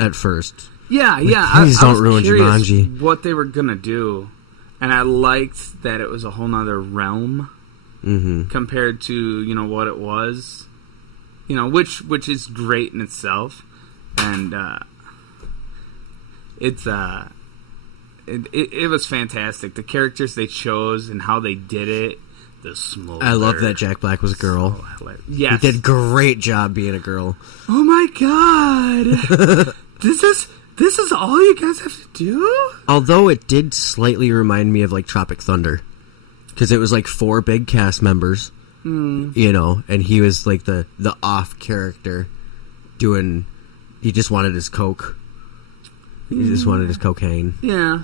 at first. Yeah, like, yeah. Please don't was ruin Jumanji. What they were gonna do, and I liked that it was a whole nother realm compared to what it was, which is great in itself, and it was fantastic. The characters they chose and how they did it. The smolder. I love that Jack Black was a girl. Yes. He did a great job being a girl. Oh my god. This is all you guys have to do? Although it did slightly remind me of like Tropic Thunder. Because it was like 4 big cast members. And he was like the off character doing, he just wanted his coke. He just wanted his cocaine. Yeah.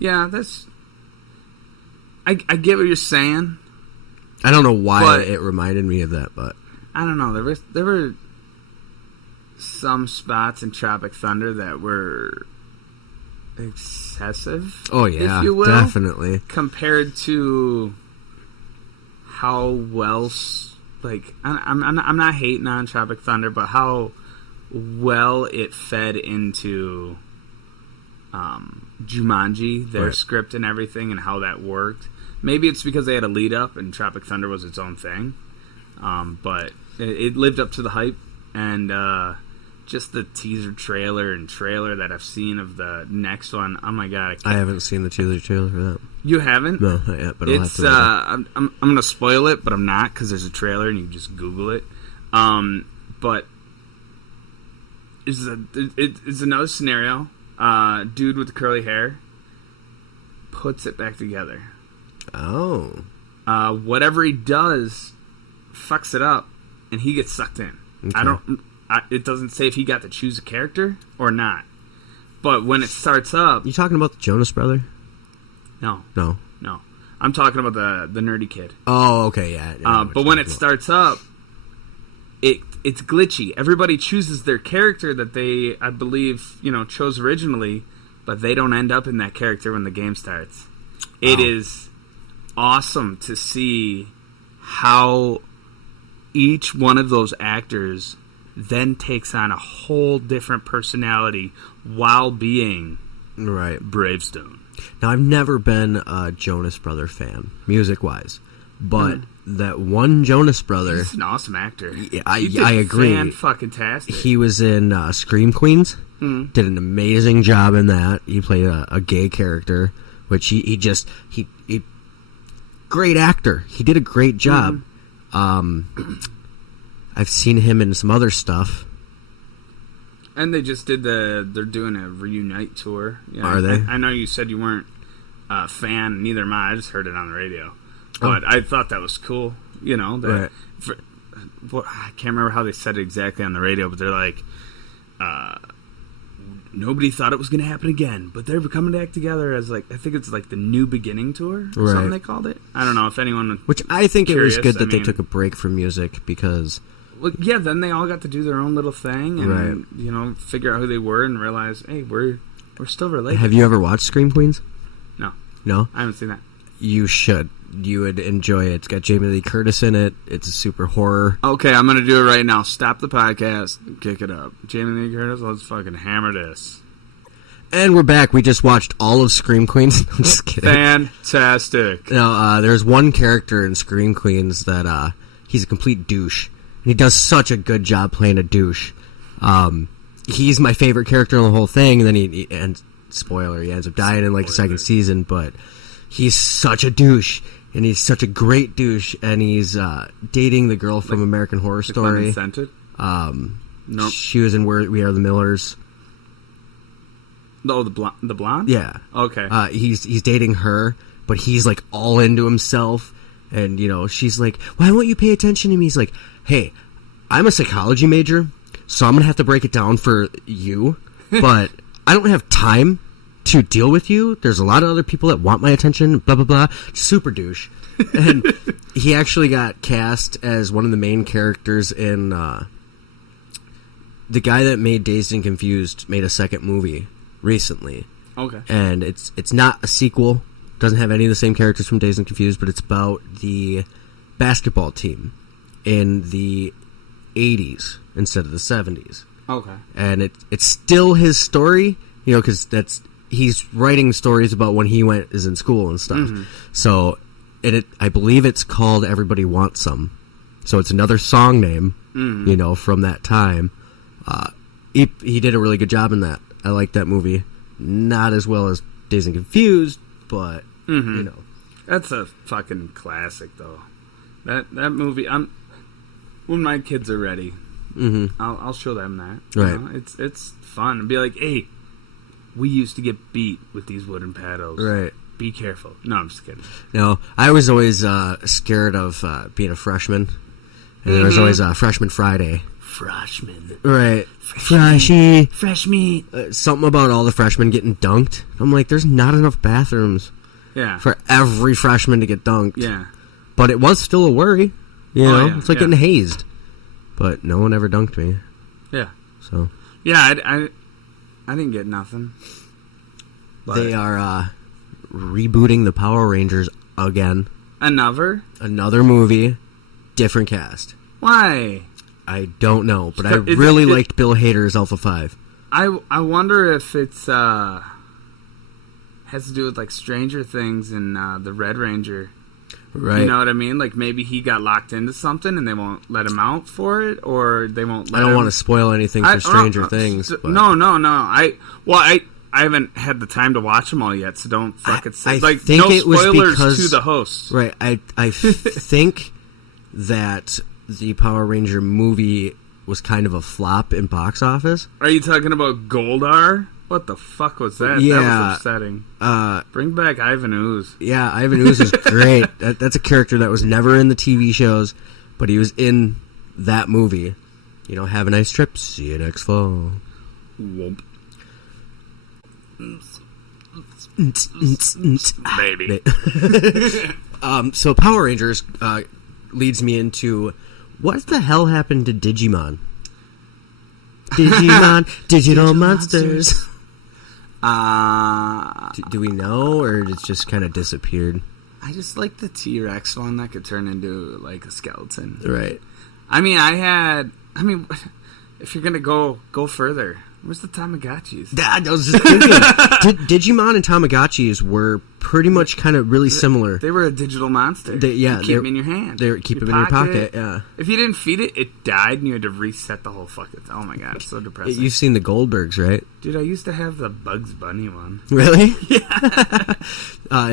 Yeah, that's... I get what you're saying. I don't know why it reminded me of that, but... I don't know. There were some spots in Tropic Thunder that were excessive. Oh, yeah, if you will, definitely. Compared to how well... Like, I'm not hating on Tropic Thunder, but how well it fed into... Jumanji, their script and everything, and how that worked. Maybe it's because they had a lead up and Tropic Thunder was its own thing, but it lived up to the hype. And just the teaser trailer that I've seen of the next one, oh my god, I haven't seen the teaser trailer for that. You haven't? No, not yet, but it's I'm gonna spoil it, but I'm not, because there's a trailer and you can just Google it. But it's another scenario. Dude with the curly hair puts it back together. Oh. Whatever he does fucks it up, and he gets sucked in. Okay. It doesn't say if he got to choose a character or not. But when it starts up... You talking about the Jonas Brother? No. No. I'm talking about the nerdy kid. Oh, okay, yeah. But when it starts up, it's glitchy. Everybody chooses their character that they, I believe, chose originally, but they don't end up in that character when the game starts. It is awesome to see how each one of those actors then takes on a whole different personality while being Bravestone. Now, I've never been a Jonas Brother fan, music-wise, but... That one Jonas Brother... He's an awesome actor. I agree. Fan-fucking-tastic. He was in Scream Queens. Did an amazing job in that. He played a gay character, which he great actor. He did a great job. I've seen him in some other stuff. And they just did they're doing a reunite tour. Yeah, Are they? I know you said you weren't a fan, neither am I. I just heard it on the radio. But I thought that was cool, I can't remember how they said it exactly on the radio, but they're like, nobody thought it was going to happen again, but they're coming back together as, like, I think it's like the New Beginning Tour or something they called it. I don't know if anyone... Which I think curious, it was good that they took a break from music because... Well, yeah, then they all got to do their own little thing and, figure out who they were and realize, hey, we're still related. Have you ever watched Scream Queens? No. No? I haven't seen that. You should. You would enjoy it. It's got Jamie Lee Curtis in it. It's a super horror. Okay, I'm going to do it right now. Stop the podcast. Kick it up. Jamie Lee Curtis, let's fucking hammer this. And we're back. We just watched all of Scream Queens. I'm just kidding. Fantastic. Now, there's one character in Scream Queens that he's a complete douche. And he does such a good job playing a douche. He's my favorite character in the whole thing. And then he ends up dying in like the second season. But he's such a douche. And he's such a great douche, and he's dating the girl from American Horror Story. Nope. She was in We Are the Millers. Oh, the blonde? Yeah. Okay. He's dating her, but he's like all into himself, and she's like, "Why won't you pay attention to me?" He's like, "Hey, I'm a psychology major, so I'm gonna have to break it down for you, but I don't have time to deal with you. There's a lot of other people that want my attention, blah, blah, blah." Super douche. And he actually got cast as one of the main characters in... the guy that made Dazed and Confused made a second movie recently. Okay. And it's not a sequel. Doesn't have any of the same characters from Dazed and Confused, but it's about the basketball team in the 80s instead of the 70s. Okay. And it's still his story, you know, because he's writing stories about when he is in school and stuff. Mm-hmm. So I believe it's called Everybody Wants Some. So it's another song name, you know, from that time. He did a really good job in that. I like that movie. Not as well as Dazed and Confused, but you know, that's a fucking classic, though. That movie. When my kids are ready, I'll show them that. Right. You know, it's fun and be like, hey, we used to get beat with these wooden paddles. Right. Be careful. No, I'm just kidding. No, I was always scared of being a freshman, and there was always Freshman Friday. Freshman. Right. Freshy. Fresh meat. Something about all the freshmen getting dunked. I'm like, there's not enough bathrooms Yeah. for every freshman to get dunked. Yeah. But it was still a worry. You know? Yeah, It's like getting hazed. But no one ever dunked me. Yeah. So. Yeah, I didn't get nothing. But They are rebooting the Power Rangers again. another? Another movie. Different cast. Why? I don't know, but I Is really it- liked Bill Hader's Alpha 5. I wonder if it's has to do with like Stranger Things and the Red Ranger. Right. You know what I mean? Like maybe he got locked into something and they won't let him out for it, or they won't. I Let don't him... want to spoil anything for Stranger Things. But No. I haven't had the time to watch them all yet, so don't fucking say I like think no it was spoilers because- to the host. Right. I think that the Power Ranger movie was kind of a flop in box office. Are you talking about Goldar? What the fuck was that? That Yeah. was upsetting. Uh, Bring back Ivan Ooze. yeah, Ivan Ooze is great. That's a character that was never in the TV shows, but he was in that movie. You know, have a nice trip. See you next fall. Whoop. Baby. So Power Rangers leads me into what the hell happened to Digimon? Digimon, digital monsters. Do we know, or it's just kind of disappeared? I just like the T-Rex one that could turn into like a skeleton. Right. I mean, if you're gonna go further, where's the Tamagotchis? I was just thinking, Digimon and Tamagotchis were pretty much kind of really similar. They were a digital monster. Yeah, you keep them in your hand. They keep them in your pocket. Yeah. If you didn't feed it, it died, and you had to reset the whole fucking. Oh my god, it's so depressing. You've seen the Goldbergs, right? Dude, I used to have the Bugs Bunny one. Really? Yeah.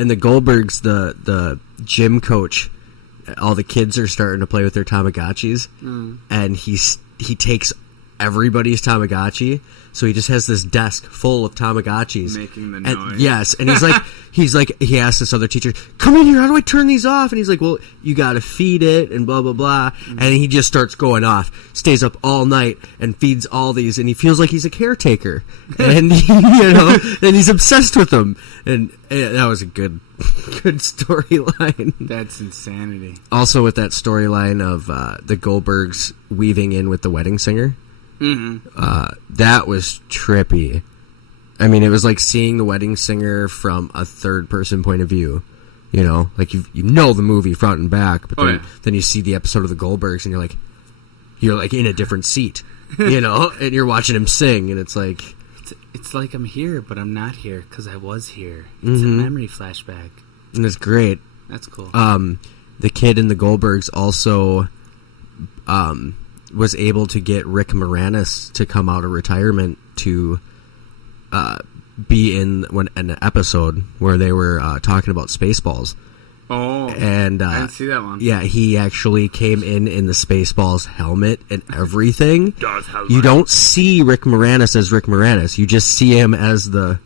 In the Goldbergs, the gym coach, all the kids are starting to play with their Tamagotchis, and he takes everybody's Tamagotchi, so he just has this desk full of Tamagotchis Making the and, noise. yes, and he asked this other teacher, come in here, how do I turn these off? And he's like, well, you gotta feed it and blah blah blah. And he just starts going off, stays up all night and feeds all these, and he feels like he's a caretaker. And and he's obsessed with them. And that was a good storyline. That's insanity. Also with that storyline of the Goldbergs weaving in with the wedding singer. That was trippy. I mean, it was like seeing the wedding singer from a third-person point of view. You know, like you know the movie front and back, but then you see the episode of the Goldbergs, and you're like in a different seat, you know, and you're watching him sing, and it's like it's like I'm here, but I'm not here because I was here. It's a memory flashback, and it's great. That's cool. The kid in the Goldbergs also was able to get Rick Moranis to come out of retirement to be in an episode where they were talking about Spaceballs. Oh, and I didn't see that one. Yeah, he actually came in the Spaceballs helmet and everything. Darth Helmet. You don't see Rick Moranis as Rick Moranis. You just see him as the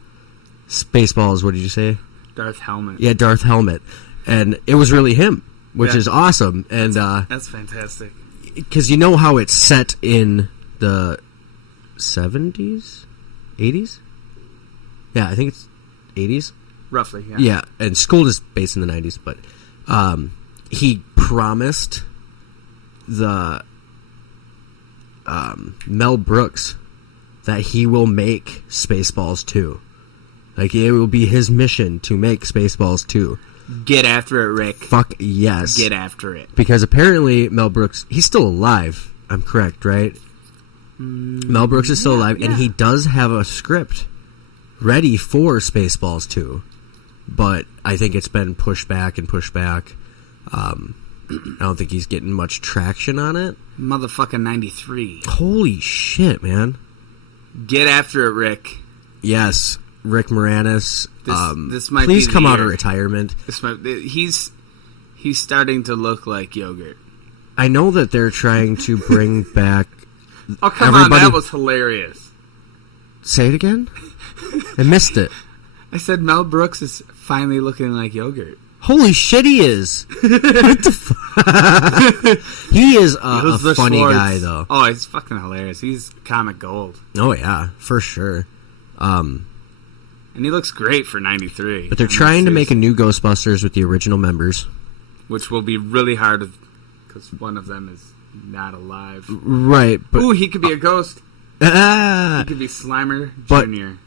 Spaceballs. What did you say? Darth Helmet. Yeah, Darth Helmet, and it was really him, which is awesome. And that's fantastic. Because you know how it's set in the 70s? 80s? Yeah, I think it's 80s. Roughly, yeah. Yeah, and School is based in the 90s, but he promised the Mel Brooks that he will make Spaceballs 2. Like, it will be his mission to make Spaceballs 2. Get after it, Rick. Fuck yes. Get after it. Because apparently Mel Brooks, he's still alive. I'm correct, right? Mel Brooks is still alive, and he does have a script ready for Spaceballs 2, but I think it's been pushed back and pushed back. I don't think he's getting much traction on it. Motherfucking 93. Holy shit, man. Get after it, Rick. Yes, Rick Moranis. This might please be come the out year. of retirement. He's starting to look like yogurt. I know that they're trying to bring back... Oh, come on, that was hilarious. Say it again? I missed it. I said Mel Brooks is finally looking like yogurt. Holy shit, he is. What the fuck? He is a funny guy, though. Oh, he's fucking hilarious. He's comic gold. Oh, yeah, for sure. And he looks great for 93. But they're trying to make a new Ghostbusters with the original members. Which will be really hard, because one of them is not alive. Right. But, ooh, he could be a ghost. He could be Slimer Jr.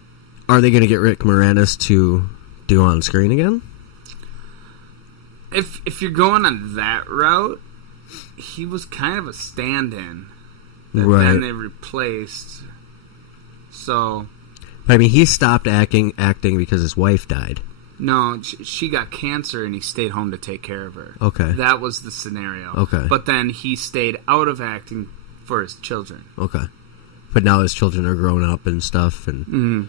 Are they going to get Rick Moranis to do on screen again? If you're going on that route, he was kind of a stand-in that then they replaced. So, I mean, he stopped acting because his wife died. No, she got cancer and he stayed home to take care of her. Okay, that was the scenario. Okay, but then he stayed out of acting for his children. Okay, but now his children are grown up and stuff, and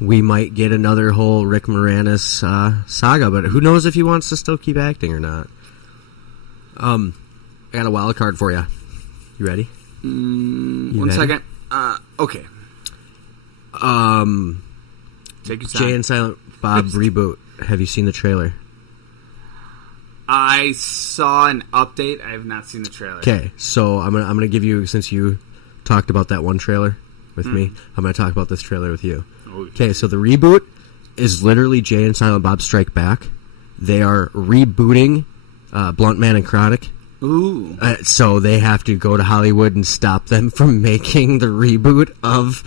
we might get another whole Rick Moranis saga, but who knows if he wants to still keep acting or not. I got a wild card for you. You ready? One second. Okay. Take your time. Jay and Silent Bob reboot. Have you seen the trailer? I saw an update. I have not seen the trailer. Okay, so I'm gonna give you, since you talked about that one trailer with me, I'm gonna talk about this trailer with you. Okay, so the reboot is literally Jay and Silent Bob Strike Back. They are rebooting Blunt Man and Chronic. Ooh. So they have to go to Hollywood and stop them from making the reboot of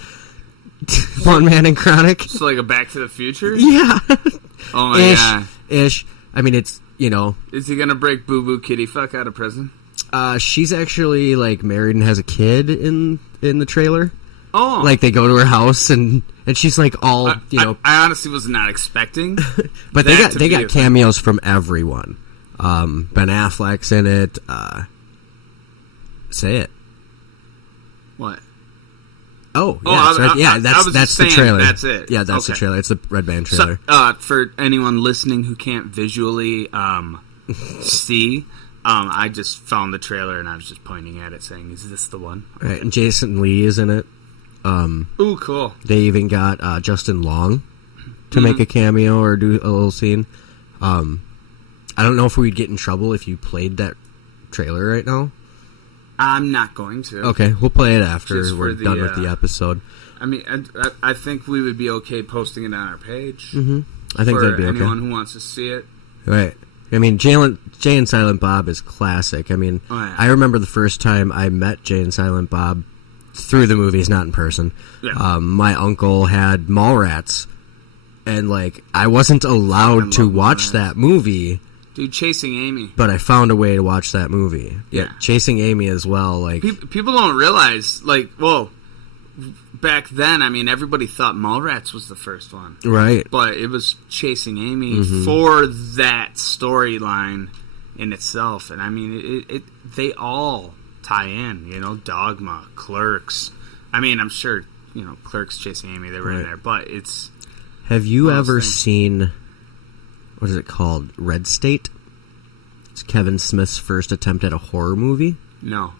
Blunt Man and Chronic. So like a Back to the Future? Yeah. Oh my god. Ish. I mean, it's, Is he gonna break Boo Boo Kitty Fuck out of prison? She's actually, like, married and has a kid in the trailer. Oh. Like, they go to her house and she's like all, I honestly was not expecting. But they got cameos from everyone. Ben Affleck's in it. Say it. What? Oh, yeah, that's the trailer. That's it. Yeah, that's the trailer. It's the Red Band trailer. So, for anyone listening who can't visually see, I just found the trailer and I was just pointing at it saying, is this the one? Right, and Jason Lee is in it. Ooh, cool. They even got Justin Long to make a cameo or do a little scene. I don't know if we'd get in trouble if you played that trailer right now. I'm not going to. Okay, we'll play it after we're done with the episode. I mean, I think we would be okay posting it on our page. Mm-hmm. I think that'd be okay. For anyone who wants to see it. Right. I mean, Jay and Silent Bob is classic. I mean, I remember the first time I met Jay and Silent Bob through the movies, not in person. Yeah. My uncle had Mallrats, and, like, I wasn't allowed to watch that movie. Dude, Chasing Amy. But I found a way to watch that movie. Yeah, Chasing Amy as well. Like, people don't realize, like, back then, I mean, everybody thought Mallrats was the first one. Right. But it was Chasing Amy for that storyline in itself. And, I mean, they all tie in, Dogma, Clerks. I mean, I'm sure, Clerks, Chasing Amy, they were in there. But it's... Have you ever seen... What is it called? Red State? It's Kevin Smith's first attempt at a horror movie. No.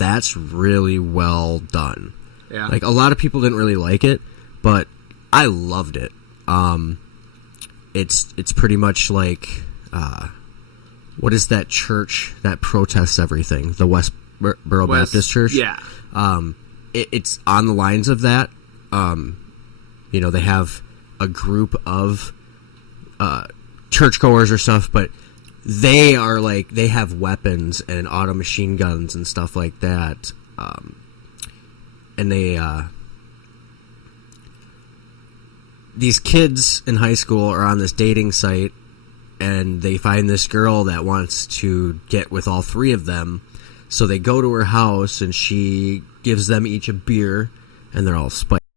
That's really well done. Yeah. Like, a lot of people didn't really like it, but I loved it. It's pretty much like, what is that church that protests everything? The Westboro Baptist Church? Yeah. It's on the lines of that. They have a group of churchgoers or stuff, but they are like, they have weapons and auto machine guns and stuff like that, and they these kids in high school are on this dating site, and they find this girl that wants to get with all three of them, So they go to her house, and she gives them each a beer, and they're all spiked.